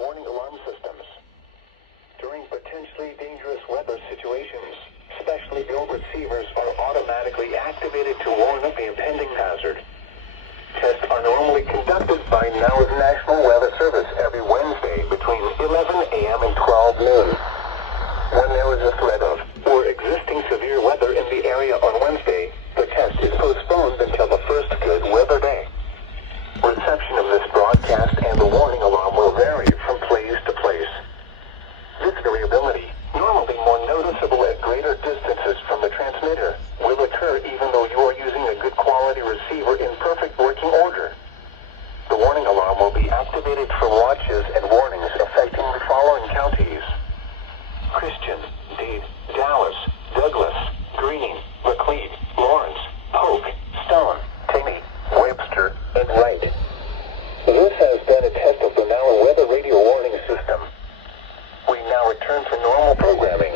warning alarm systems. During potentially dangerous weather situations, specially built receivers are automatically activated to warn of the impending hazard. Tests are normally conducted by NOAA's National Weather Service every Wednesday between 11 a.m. and 12 noon. When there is a threat of or existing severe weather in the area on Wednesday, the test is postponed until the first good weather day. Reception of this broadcast and the warning alarm will vary from place to place. This variability, normally more noticeable at greater distances from the transmitter, will occur even though you are using a good quality receiver in perfect working order. The warning alarm will be activated for watches and warnings affecting the following counties: Christian, Dade, Dallas, Douglas, Greene, Macleod, Lawrence, Polk, Stone, Taney, Webster, and Wright. This has been a test of the NOAA Weather Radio Warning System. We now return to normal programming.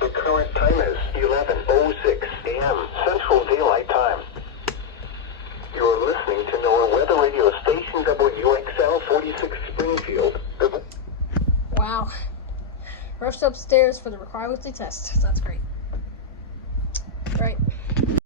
The current time is 11:06 a.m. Central Daylight Time. You are listening to NOAA Weather Radio Station WXL 46 Springfield. Wow. Rushed upstairs for the required weekly test. That's great.